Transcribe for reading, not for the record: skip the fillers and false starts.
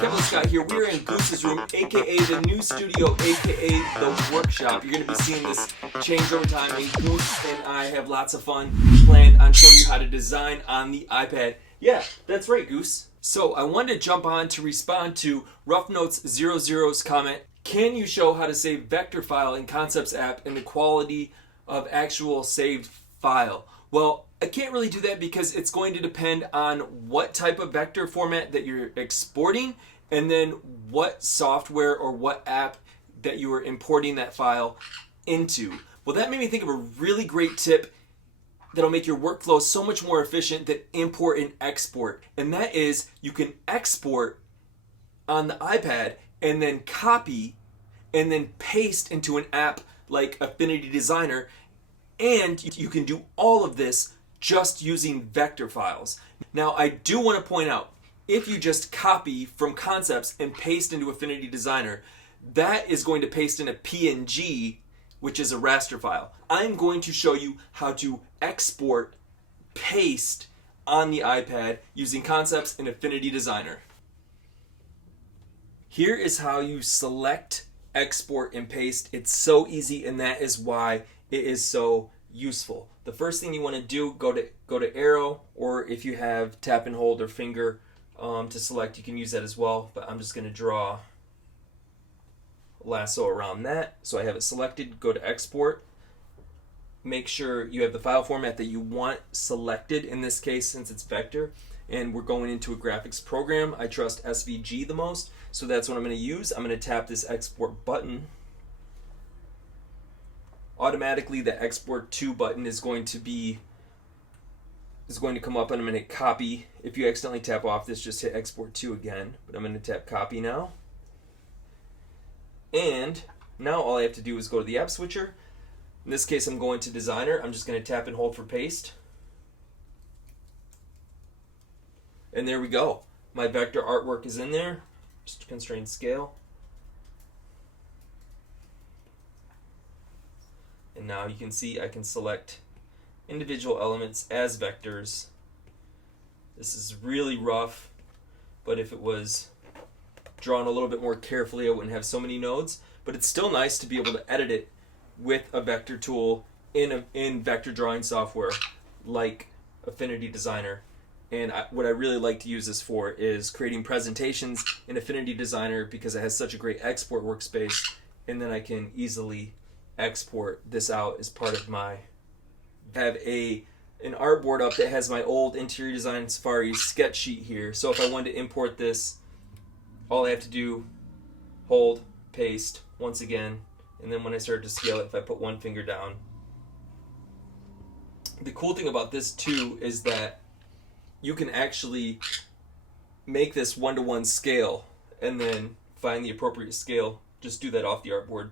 Kevoscott here. We're in Goose's room, aka the new studio, aka the workshop. You're going to be seeing this change over time, and Goose and I have lots of fun planned on showing you how to design on the iPad. Yeah, that's right, Goose. So I wanted to jump on to respond to Rough Notes 00's comment. Can you show how to save vector file in Concepts app and the quality of actual saved file? Well, I can't really do that because it's going to depend on what type of vector format that you're exporting and then what software or what app that you are importing that file into. Well, that made me think of a really great tip that'll make your workflow so much more efficient than import and export. And that is you can export on the iPad and then copy and then paste into an app like Affinity Designer. And you can do all of this just using vector files. Now, I do want to point out, if you just copy from Concepts and paste into Affinity Designer, that is going to paste in a PNG, which is a raster file. I'm going to show you how to export, paste on the iPad using Concepts and Affinity Designer. Here is how you select, export, and paste. It's so easy, and that is why it is so useful. The first thing you want to do, go to arrow, or if you have tap and hold or finger to select, you can use that as well, but I'm just going to draw a lasso around that. So I have it selected. Go to export. Make sure you have the file format that you want selected, in this case since it's vector, and we're going into a graphics program. I trust SVG the most, so that's what I'm going to use. I'm going to tap this export button. Automatically the export to button is going to come up, and I'm going to hit copy. If you accidentally tap off this, just hit export to again, but I'm going to tap copy now. And now all I have to do is go to the app switcher. In this case I'm going to Designer. I'm just going to tap and hold for paste. And there we go. My vector artwork is in there. Just constrained scale. And now you can see I can select individual elements as vectors. This is really rough, but if it was drawn a little bit more carefully, I wouldn't have so many nodes. But it's still nice to be able to edit it with a vector tool in vector drawing software like Affinity Designer. And what I really like to use this for is creating presentations in Affinity Designer, because it has such a great export workspace, and then I can easily export this out as part of my. I have an artboard up that has my old Interior Design Safari sketch sheet here. So if I wanted to import this, all I have to do, hold, paste once again, and then when I start to scale it, if I put one finger down. The cool thing about this too is that you can actually make this 1-to-1 scale and then find the appropriate scale. Just do that off the artboard.